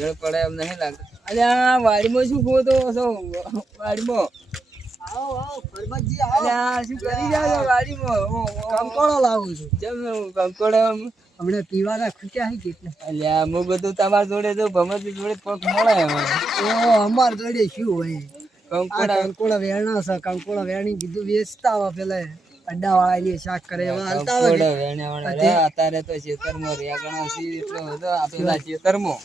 મેળ પડે એમ નહીં લાગતો. અલ્યા વાડીમાં શું કહો તો વાડીમાં પરબતજી અલ્યા શું કરી રહ્યા છો વાડીમાં? કંકોડો લાવું છું. જેમ કંકોડો હમણાં પીવાના ખૂટ્યા છે કેટલા. અલ્યા હું બધું તમારા જોડે તો ભમતી જોડે પગ મળે હવે. અમાર જોડે શું હોય? કંકોડા કંકોડા વેરણા છે. કંકોડા વેરણી કીધું વેચતા આવે પેલા અડ્ડા વાળા શાક કરે એવા હાલતા આવે કંકોડા વેણ્યા રે. અત્યારે તો ખેતરમાં રેગણા સી એટલો બધો આપેલા ખેતરમાં.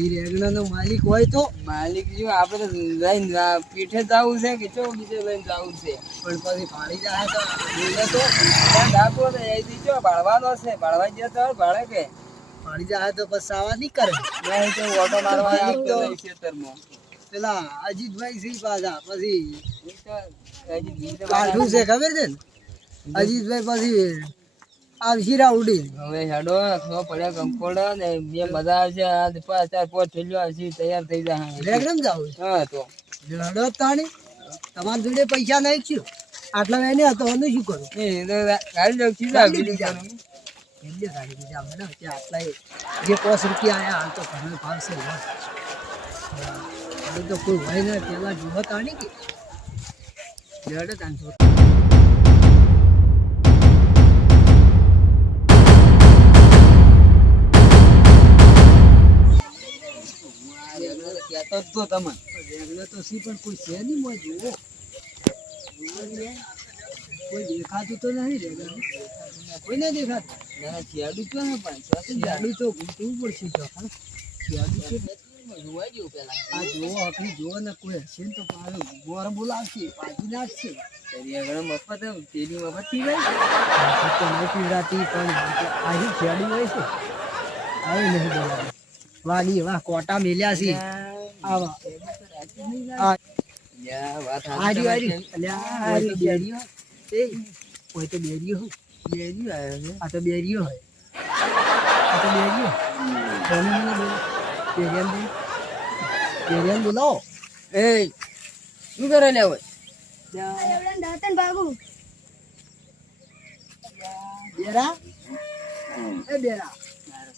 એ રેગણા નો માલિક હોય તો માલિક જો આપણે તો લઈને પીઠે જવું છે કે ચો બીજે લઈને જવું છે? પણ પછી ફાડી જાય તો બોલે તો ડાકો તો અહીંથી જો ભાળવાનો છે. ભાળવા જતો હોય ભાડે કે ફાડી જાય તો પછી સાવા નહીં કરે. નહીં તો ઓટો મારવા આવતો નહીં ખેતરમાં. પેલા અજીતભાઈ સિંહ પાછા પછી એ તો હજી બીજે કાઠું છે ખબર છે ને? અજીતભાઈ પછી આવશીરા ઉડી હવે હેડો ખો પડ્યા કંકોડા ને બે મજા આવશે. આ 5-4 થેલીઓ આવશે તૈયાર થઈ જાય. રેગડમ જાવ હા તો લડો તાણી તમારી જોડે પૈસા નહીં છું આટલા એને હતો હું શું કરું? એ તો ગાડી જાવ સીધા બીજું ગાડી બીજા મને આટલા જે 5 રૂપિયા આયા હાલ તો ઘણો ભાવ છે હવે તો કોઈ હોય ને પેલા જુઓ તાણી કે લડો તાણ તો તમે રેગડો તો સી પણ કોઈ છે નહીં મોય જુઓ કોઈ દેખાતું તો નહીં રેગડો કોઈ ના દેખાતું ખેડૂત તો ને પણ જાડું તો ઘૂંટવું પડશે તો હા જાડું છે જોવા જેવું પેલા આ જુઓ આપણે જુઓ ને કોઈ હશે ને તો પાછો બોર બોલાવશે પાછી નાખશે મફત તેની મફત થઈ જાય. તો નહીં પીવડાતી પણ અહીં ખેડું હોય છે આવી નહીં બોલાવે વાલી વાહ કોટા મેલ્યા છે આવા આ વાત આરી આરી અલ્યા આરી બેરીઓ એ કોઈ તો બેરીઓ હોય બેરી આવ્યો છે. આ તો બેરીઓ હોય આ તો બેરીઓ કોને મને બોલો બેરિયન બોલાવો એ શું કરે લે હોય? બેરા એ બેરા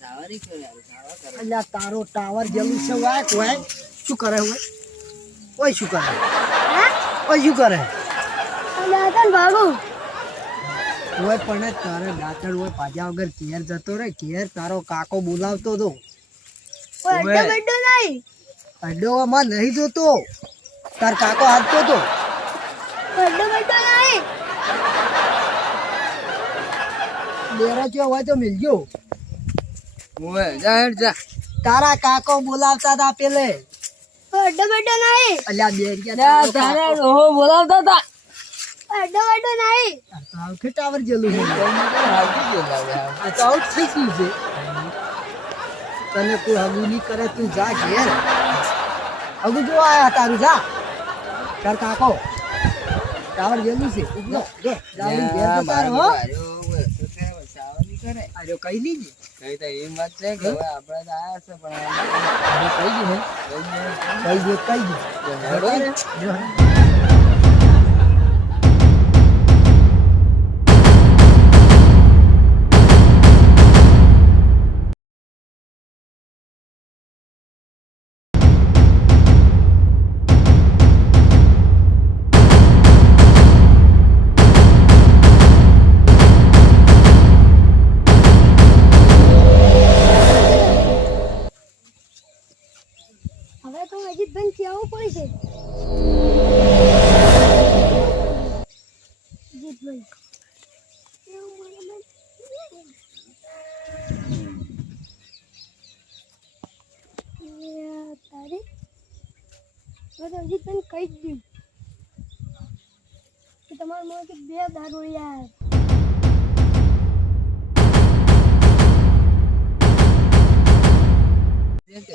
સાવારી કરે અલ્યા તારો ટાવર જેવું છે વાય કોઈ શું કરે હોય ઓય શું કરે ઓય શું કરે ઓય પણ તારે દાંતણ હોય પાજા વગર ઘેર જતો રે ઘેર તારો કાકો બોલાવતો તો અડ્ડોમાં નહીં જોતો તાર કાકો હાથતો તો બેરા જો હોય તો મિલજો ઓય જા હેડ જા. તારા કાકો બોલાવતા હતા પેલે અલ્યા બેરિયા તારે ઓહો બોલાવતા હતા. આખે ટાવર જેલું છે હાજી ગયો લાગે આ. આ તો આઉટ થઈ ગયું છે તને કોઈ હગું નહીં કરે તું જા ઘેર હગું જો આયા તારું જા તાર કાકો ટાવર જેલું છે ઉપલો જો જાવું ઘેર તો તાર હો સાવારી કરે આજો કઈ નહીં ને કઈ તો એમ વાત છે કે હવે આપણે તો આયા છે પણ હવે કઈ દે હે કઈ દે હેડો ને. જો હવે તો અજીતભાઈ કહેવું પડશે અજીતભાઈ તારે હવે તો અજીતભાઈ કહી જ દઉં કે તમારા મોં 2 દારૂ યાર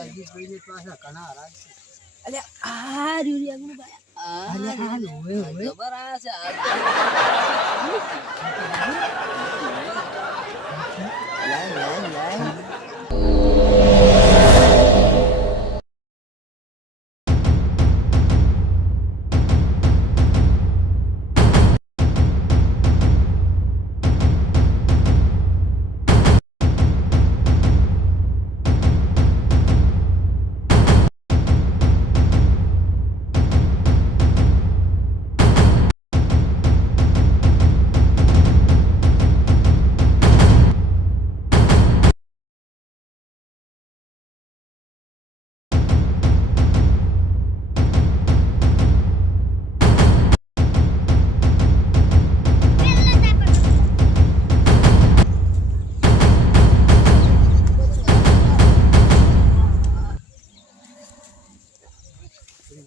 અજીતભાઈને પાછા ઘણા રાજ છે અલે આ રીરિયા ભાઈ અલ્યા હાલ હોય ખબર આયા છે આ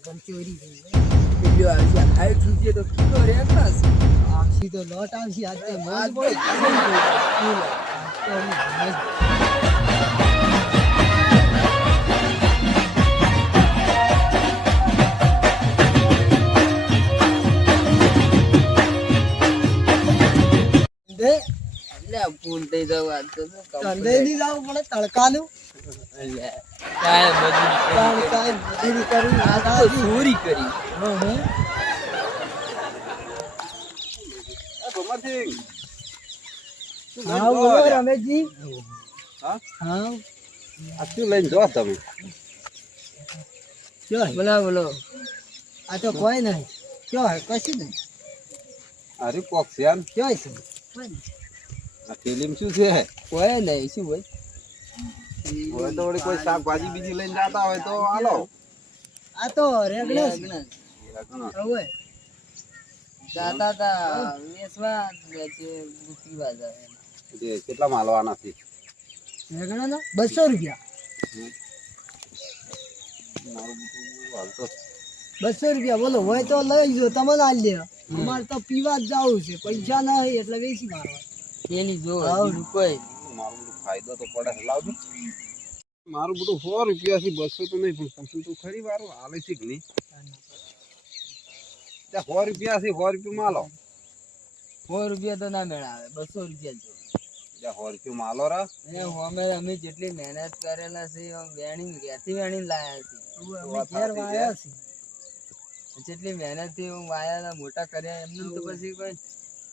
ચોરી થઈ પેલો આવશે 60 રૂપિયા તો કિલો રેખાશ. આવશી તો લોટ આવશી આજ તો મોજ પડી ગઈ. આજ તો અમે મોજ. ધંધે એટલે આ ફૂલ થઈ જવા તો ધંધે નહીં જવું પડે તડકાનું કાંઈ મજૂરી કરી કાંઈ મજૂરી કરવી આ તો ચોરી કરી. હં, હં. હા બોલો રમેશજી. હા? હા આ શું લઈને જો તમે કયો હે? બોલો બોલો. આ તો કોઈ નહીં કયો હે? કશું નહીં. અરે કોક છે આમ. કયો છે? આ ફિલ્મ શું છે કોઈ નહીં શું ભાઈ. હોય તો વળી કોઈ શાકભાજી બીજી લઈને જતા હોય તો હાલો આ તો રેગડો છે. હવે જાતા તા વેચવા વેચે પીવા જાય. જે કેટલા માલવાના છે રેગડો ના 200 રૂપિયા. મારું બધું હાલ તો 200 રૂપિયા બોલો હોય તો લઈ જો તમને આલ દે. અમારે તો પીવા જ જવું છે પૈસા નહીં એટલે વેચી મારવા. પેલી જો હાવ. બીજું કોઈ મારું બધું ફાયદો તો પડે લાવજો મારું બધું 100 રૂપિયા થી 200 તો નહીં પણ પૂછું તો ખરી વારું હાલે છે કે નહીં ત્યાં 100 રૂપિયા છે 100 રૂપિયા માલો 100 રૂપિયા તો ના મેળાવે 200 રૂપિયા જો. ત્યાં 100 રૂપિયા માલો રા અમે જેટલી મહેનત કરેલા છે એમ વેણી ઘેરથી વેણી લાયા અમે ઘેર વાયા છે. છે. જેટલી મહેનત થી હું વાયા મોટા કર્યા એમને તો પછી કોઈ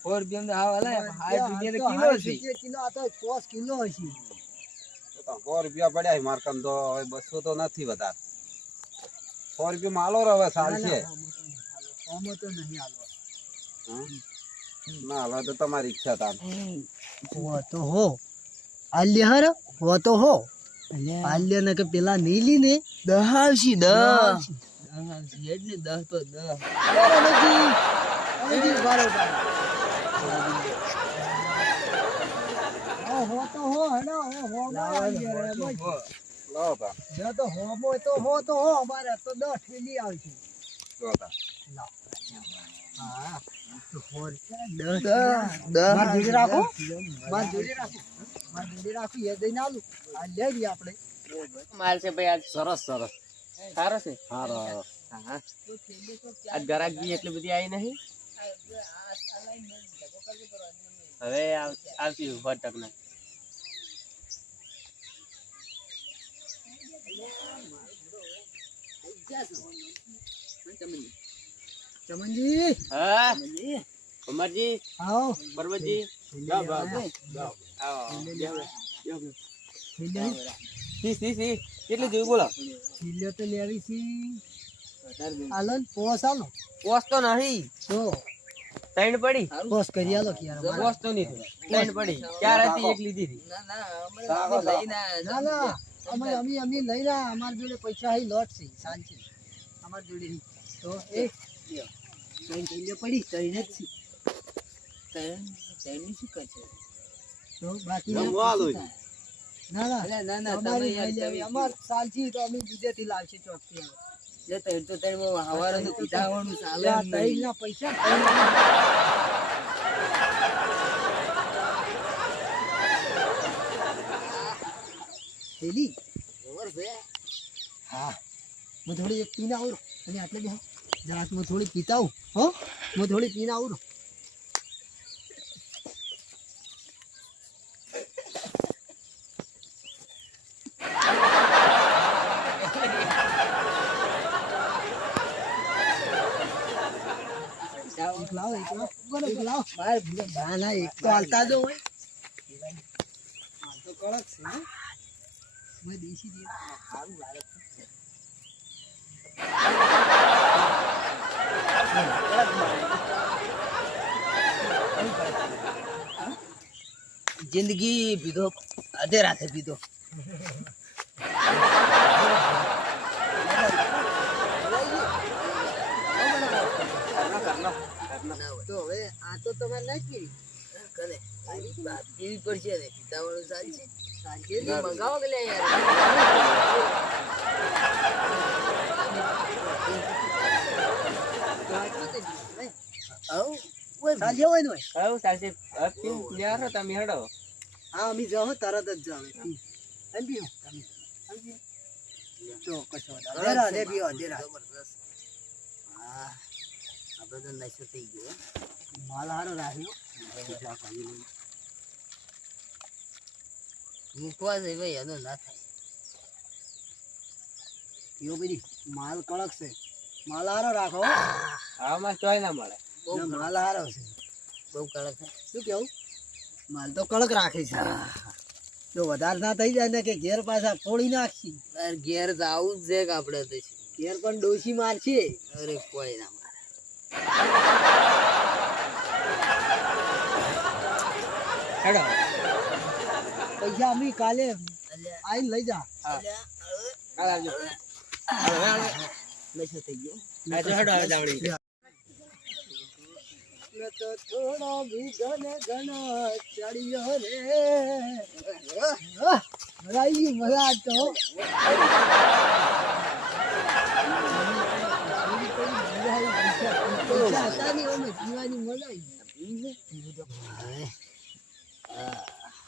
100 રૂપિયા હાવ હલે 60 રૂપિયા તો કિલો છે. કિલો આ તો 5 કિલો હશે. 100 રૂપિયા પડ્યા છે માર કમ તો હવે 200 તો નથી વધારે 100 રૂપિયા માલો રે હવે સાલ છે આમાં તો નહીં હાલવા. ના હવે તો તમારી ઈચ્છા તાર હો તો હો આલ્ય હર હો તો હો આલ્ય ને કે પેલા નીલી ને 10 આવશે 10 એટલે 10 તો 10. હો તો હો હેડો હો લાવો તા જો તો હો તો હો અમારે તો 10 થેલી આવશે. જો તા હા તો હો 10 માર જોડે રાખો માર જોડે રાખો એ દઈને આલું આ લઈ લઈએ આપણે. માલ છે ભાઈ આજ સરસ સરસ સારો છે. હારો હા આજ ગરાક બી એટલી બધી આવી નહીં. હવે આવતી ભટક ના ચમનજી હા કમરજી આવો બરબતજી કેટલી જોઈ બોલો. થેલીઓ તો લેવી છે આલો ને પોસ આલો પોસ તો નહીં તો ત્રણ પડી. પોસ કરી આલો કે યાર પોસ તો નહીં ત્રણ પડી. ચાર હતી એક લીધી હતી. ના ના અમે લઈ રહ્યા અમાર જોડે પૈસા હી લોટ છે શાંતિ અમાર જોડે હી. તો એક ત્રણ થેલીઓ પડી ત્રણ જ છે તો બાકી ના ના અમારી લઈ લેવી. અમાર સાલથી તો અમે બીજેથી લાવશે ચોકથી ના પૈસા થેલી હા હું થોડી એક પીને આવું અને આટલે બે જરાક હું થોડી પીતા આવું હો હું થોડી પીને આવું એક લાવો એક લાવો ના ના એક તો હાલતા જો હોય હાલ તો કડક છે હો. મેં દેશી દે સારું લાગે છે. જિંદગી પીધો અધે રાતે પીધો. તો હવે આ તો તમારે નહીં પીવી કરે પીવી પડશે ને પીતા વાળું સારી છે. સાંજે મંગાવો કે લે યાર. ચાલશે હોય ને હોય. હવે ચાલશે હવે પીવું લ્યારો તમે હેડો હા અમે જાઓ તરત જ જાઓ એમ પીઓ તમે એમ પીઓ. તો કશો વાંધો નહીં. દેરા દે પીઓ દેરા. હા આપણે તો નશો થઈ ગયો માલ હારો રાખ્યો મૂકવા છે ભાઈ એનો ના થાય પીઓ બધી માલ કડક છે માલ હારો રાખો આમાં ચોય ના મળે ના, માલ હારો છે બહુ કડક છે શું કેવું માલ તો કડક રાખે છે જો વધારે ના થઈ જાય ને કે ઘેર પાછા ફોડી નાખશી ઘેર આવું જ છે કે આપણે તો ઘેર પણ ડોશી મારશે અરે કોઈ ના મારે હેડો પૈસા અમે કાલે આઈને લઈ જા કાલ આવજો નશો થઈ ગયો આજો હેડો હવે જાવડી મેં તો થોડો બીજોને ઘણો ચડ્યો રે મજા આવી ગઈ મજા તો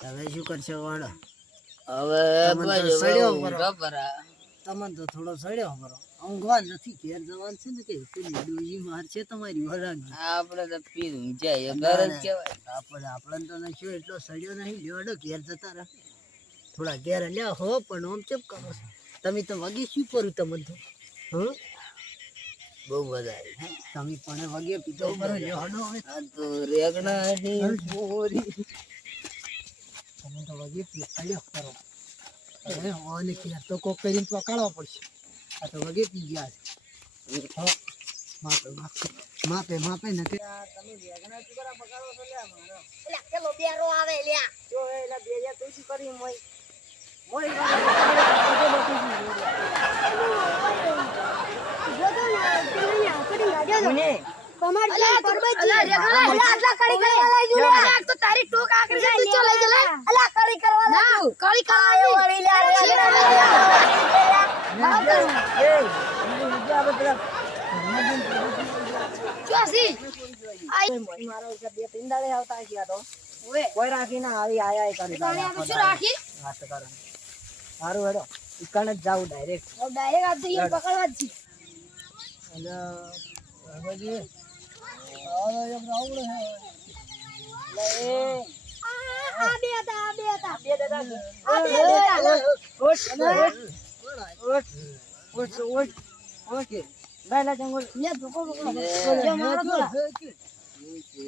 હવે શું કરશો વાળો હવે તમને તો થોડો સડ્યો બરો ઊંઘવા નથી ઘેર જવાનું છે ને કે પેલી ડોજી માર છે તમારી વરાગી આપણે તો પી જાય ઘર જ કહેવાય આપણે તો નશો એટલો સડ્યો નહીં લેવડો ઘેર જતા રહે થોડા ઘેર લ્યા હો પણ આમ ચેપ કરો છો તમે તો વગે શું કરું તમને તો હા બહુ મજા આવી તમે પણ વગે પીતો બરો લેવાનો હવે આ તો રેગણા બોરી તમે તો વગે પીડ્યો કરો અરે ઓને કે તો કોક કરીને પકડવા પડશે આ તો વગે પી ગયા છે હા માપે ને કે તમે રેગણા ચુકરા પકડો છો લે મારો એલા પેલો બેરો આવે લ્યા જો એલા બેયા તું શું કરી મોય મોય જો તો ના પેલી આકડી ગાડ્યો મને તમારી પરબત અલા રેગણા આટલા કડી કરવા લઈ જો આ તો તારી ટોક આકડી તું ચો લઈ જલે અલા કડી કરવા ના કડી કરવા વળી લે ચોસી આઈ મારો કે બે પિંડાળે આવતા ગયા તો ઓય કોઈ રાખી ના આવી આયા કરી તાણે આપણે શું રાખી વાત કરો સારું હેડો ઇકાને જ જાવ ડાયરેક્ટ ડાયરેક્ટ આ તો ઈ પકડવા જ છે અને હવે જે આવો એમ રાવડે હે લે આ બે હતા બે દાદા ઓકે બેલા જંગલ લે ધોકો જે મારો તો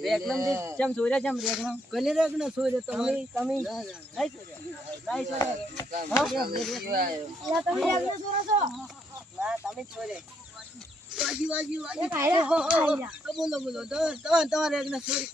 રેગનમ દે ચમ સોર્યા ચમ રેગનમ કલે રેગન સોર્યો તમે નહીં સોર્યા નહીં સોર્યા હા યા તમે આગળ સોરો છો ના તમે સોરે વાજી એ કાયરા બોલો તમારે રેગન સોરી